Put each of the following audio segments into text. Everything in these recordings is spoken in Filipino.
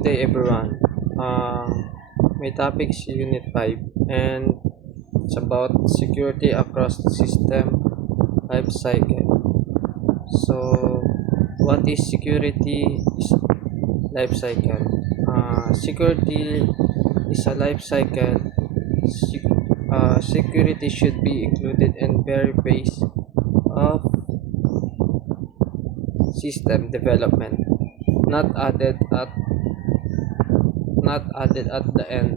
Good day everyone. My topic is Unit 5 and it's about security across the system life cycle. So, what is security life cycle? Security is a life cycle. Security should be included in very phase of system development, not added at the end,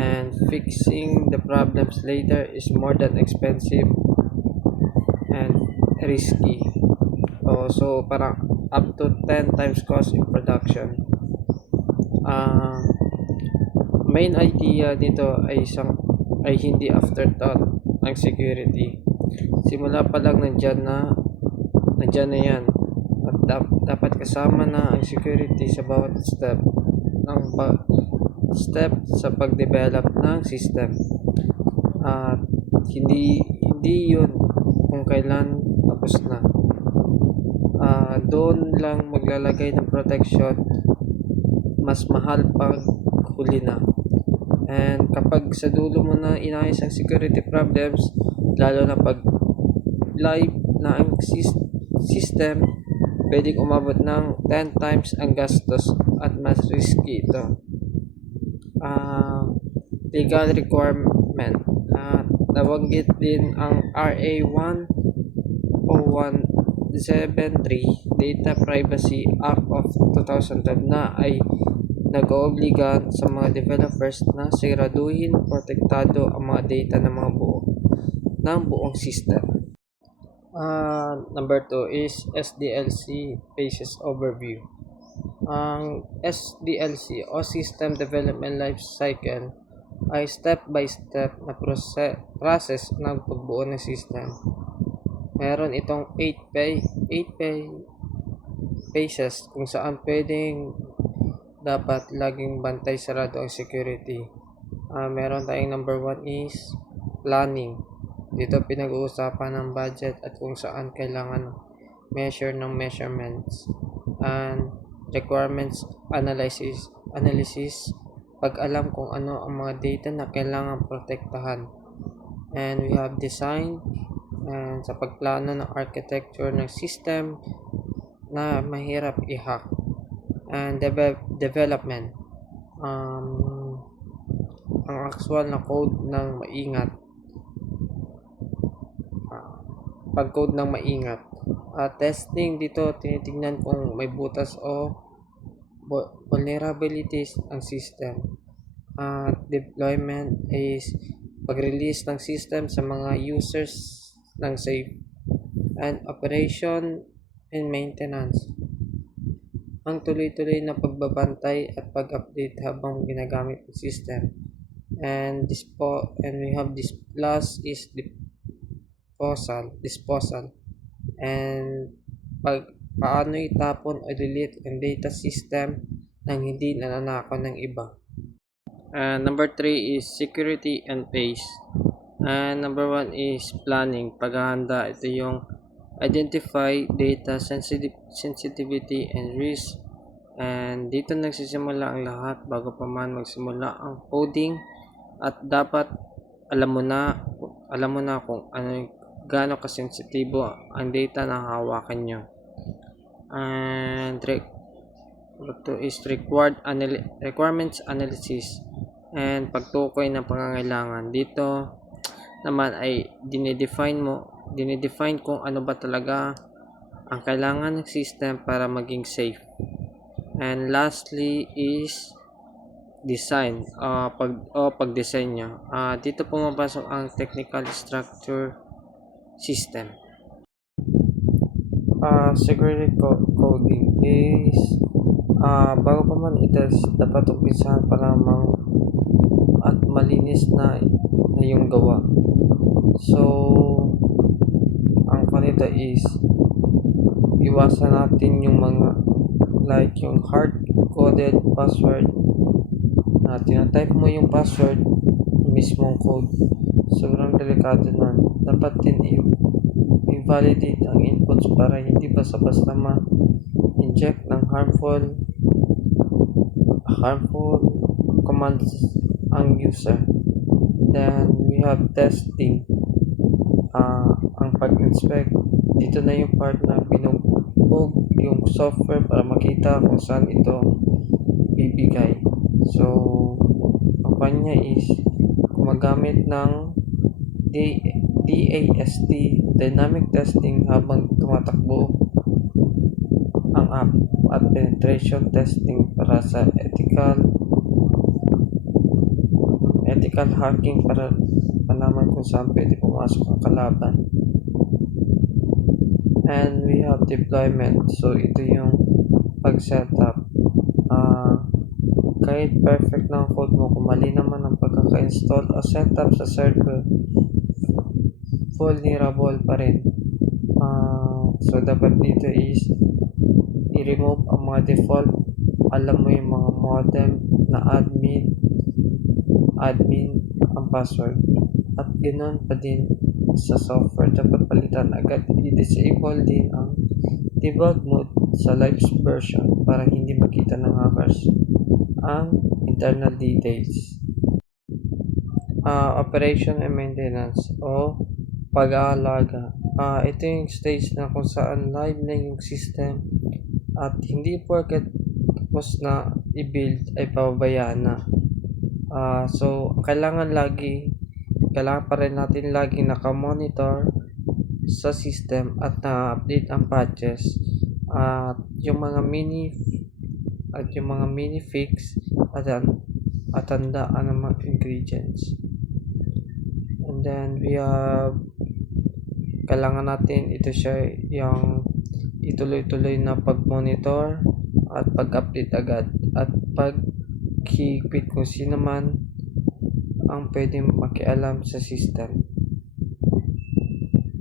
and fixing the problems later is more than expensive and risky. So parang up to 10 times cost in production. uh, Main idea dito ay hindi afterthought ang security. Simula pa lang nandyan na yan, at dapat kasama na ang security sa bawat step sa pag-develop ng system, at hindi yun kung kailan tapos na. Doon lang maglalagay ng protection, mas mahal pag huli na. And kapag sa dulo mo na inayos ang security problems, lalo na pag live na ang system, pwedeng umabot ng 10 times ang gastos at mas risky ito. Legal requirement, nabanggit din ang RA 10173 Data Privacy Act of 2012 na ay nag-oobliga sa mga developers na siguraduhin protektado ang mga data ng buong system. Number 2 is SDLC Phases Overview. Ang SDLC o System Development Life Cycle ay step-by-step na process ng pagbuo ng system. Meron itong 8 phases kung saan dapat laging bantay sarado ang security. Meron tayong number 1 is planning. Dito pinag-uusapan ng budget at kung saan kailangan measure ng measurements. And requirements analysis, pag alam kung ano ang mga data na kailangan protektahan. And we have design, and sa pagplano ng architecture ng system na mahirap i-hack. And development, ang actual na code ng maingat, pag-code ng maingat. Testing dito, tinitingnan kung may butas o vulnerabilities ang system. Deployment is pag-release ng system sa mga users ng safe. And operation and maintenance, ang tuloy-tuloy na pagbabantay at pag-update habang ginagamit ang system. And we have this last is disposal. And paano itapon o delete ang data system nang hindi nananakaw ng iba. Number 3 is security and pace. And number 1 is planning, paghahanda. Ito yung identify data sensitivity and risk. And dito nagsisimula ang lahat bago pa man magsimula ang coding, at dapat alam mo na kung gaano kasensitibo ang data na hawakan nyo. And ito is requirements analysis and pagtukoy ng pangangailangan. Dito naman ay dinedefine kung ano ba talaga ang kailangan ng system para maging safe. And lastly is design, pagdisenyo. Dito pumapasok ang technical structure system. Security coding is bago pa man i-test, dapat umpisahan pa lamang at malinis na yung gawa. So ang kanita is iwasan natin yung mga like yung hard-coded password na tinatype mo yung password mismong code. Sobrang delikado nun. Dapat din i-validate ang inputs para hindi basta-basta ma-inject ng harmful harmful commands ang user. Then we have testing. Ang pag-inspect, dito na yung part na binugbog yung software para makita kung saan ito bibigay. So, ang kanya is gumagamit ng DAST, dynamic testing, habang tumatakbo ang app, at penetration testing para sa ethical hacking, para malaman kung saan pwede pumasok ang kalaban. And we have deployment. So ito yung pag-setup. Kahit perfect na ang code mo, kung mali naman ang pagkaka-install o setup sa server, vulnerable pa rin. So dapat dito is i-remove ang mga default. Alam mo yung mga modem na admin ang password, at ganoon pa din sa software, dapat palitan agad. I-disable din ang debug mode sa live version para hindi makita ng hackers ang internal details. Operation and maintenance o pag-aalaga. Ito yung stage na kung saan live na yung system at hindi porket tapos na i-build ay pababayaan na. So kailangan pa rin natin lagi nakamonitor sa system at na-update ang patches at yung mga mini fix at tandaan ang mga ingredients. And then we have, kailangan natin ito siya yung ituloy-tuloy na pag-monitor at pag-update agad at pag-higpit kung sino man ang pwedeng makialam sa system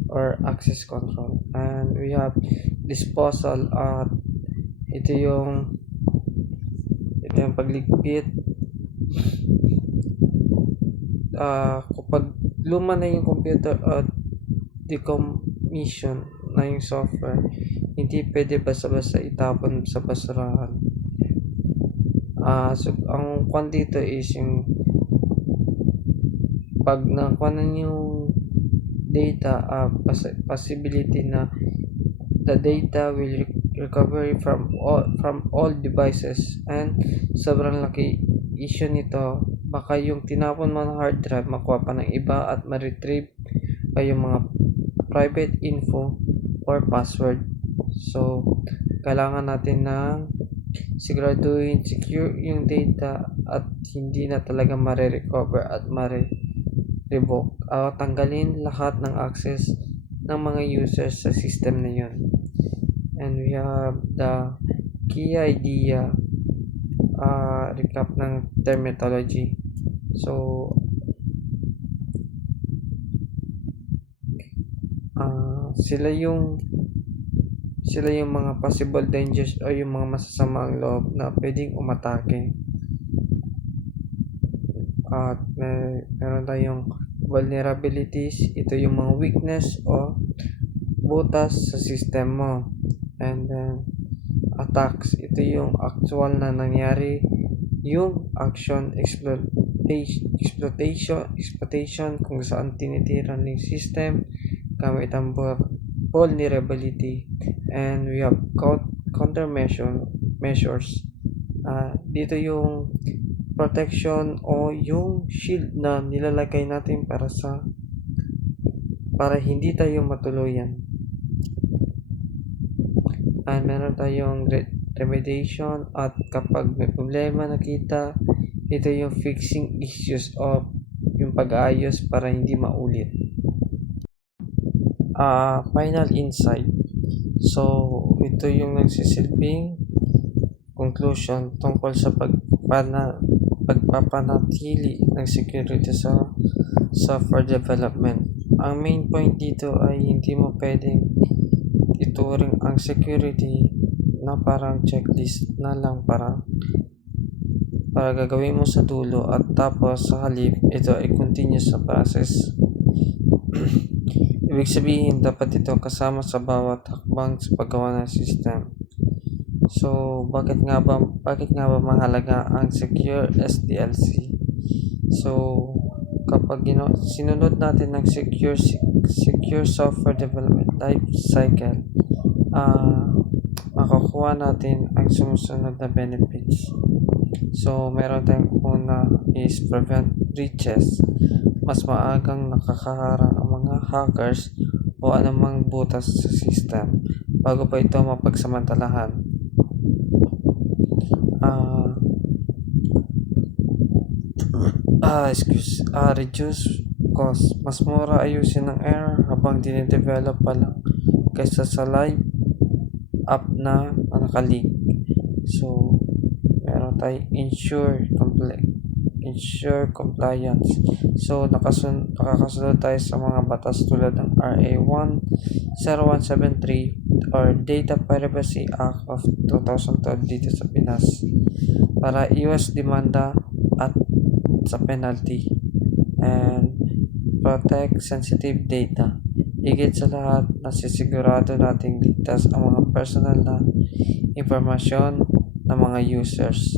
or access control. And we have disposal at ito yung pagligpit. Kapag luma na yung computer at decommission na yung software, hindi pwede basta-basta itapon sa basurahan. So ang kwan dito is yung pag nakuha na yung data, possibility na the data will recover from all devices, and sobrang laki issue nito. Baka yung tinapon mo ng hard drive makuha pa ng iba at ma-retrieve pa yung mga private info or password. So kailangan natin na siguraduhin secure yung data at hindi na talaga mare-recover at revoke. Tanggalin lahat ng access ng mga users sa system na yun. And we have the key idea, recap ng terminology. So sila yung mga possible dangers o yung mga masasamaang loob na pwedeng umatake. At meron tayong vulnerabilities. Ito yung mga weakness o butas sa system mo. And then attacks. Ito yung actual na nangyari, yung action exploitation kung saan tinitira ng system gamit ang vulnerability. And we have countermeasures. Dito yung protection o yung shield na nilalagay natin para hindi tayo matuluyan. And meron tayong remediation, at kapag may problema nakita, ito yung fixing issues o yung pag-aayos para hindi maulit. Final insight. So ito yung nagsisilbing conclusion tungkol sa pagpapanatili ng security sa software development. Ang main point dito ay hindi mo pwedeng ituring ang security na parang checklist na lang para gagawin mo sa dulo, at tapos sa halip ito ay continuous sa process. Ibig sabihin, dapat ito kasama sa bawat hakbang sa paggawa ng system. So, bakit nga ba mahalaga ang secure SDLC? So, kapag sinunod natin ng secure software development life cycle, makukuha natin ang sumusunod na benefits. So, meron tayong una is prevent breaches. Mas maagang nakakaharang ang mga hackers o anumang butas sa system bago pa ito mapagsamantalahan. Reduce cost. Mas mura ayusin ng error habang dinidevelop pa lang kaysa sa live app na nakalik. So, meron tayong ensure compliance. So, nakakasunod tayo sa mga batas tulad ng RA 10173 or Data Privacy Act of 2012 dito sa Pinas para iwas demanda at sa penalty and protect sensitive data. Higit sa lahat, nasisigurado nating ligtas ang mga personal na impormasyon ng mga users.